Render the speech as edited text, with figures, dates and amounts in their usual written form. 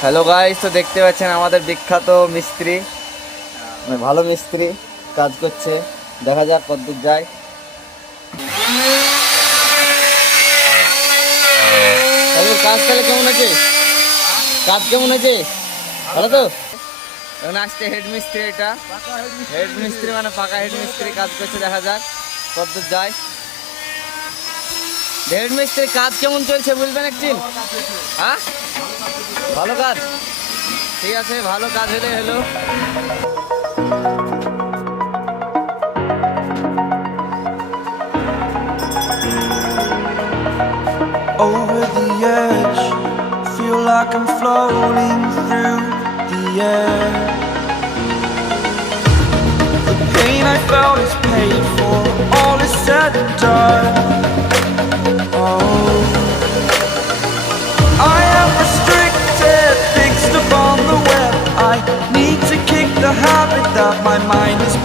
Hello guys, তো দেখতে পাচ্ছেন আমাদের বিখ্যাত মিস্ত্রি, ভালো মিস্ত্রি কাজ করছে। দেখা যাক কতদূর যায়। কাজ তাহলে কেমন আছে? কাজ কেমন আছে? ভালো তো। এখন আসছে হেড মিস্ত্রি, এটা হেড মিস্ত্রি মানে পাকা হেড মিস্ত্রি কাজ করছে। দেখা যাক কতদূর যায়। হেড মিস্ত্রির কাজ কেমন চলছে বলবেন একদিন? হ্যাঁ, ভালো কাজ। ঠিক আছে, ভালো কাজ হলে হলো। Over the edge, feel like I'm floating through the air. The pain I felt is paid for, all is said and done. Oh, I am restricted, fixed upon the web. I need to kick the habit that my mind is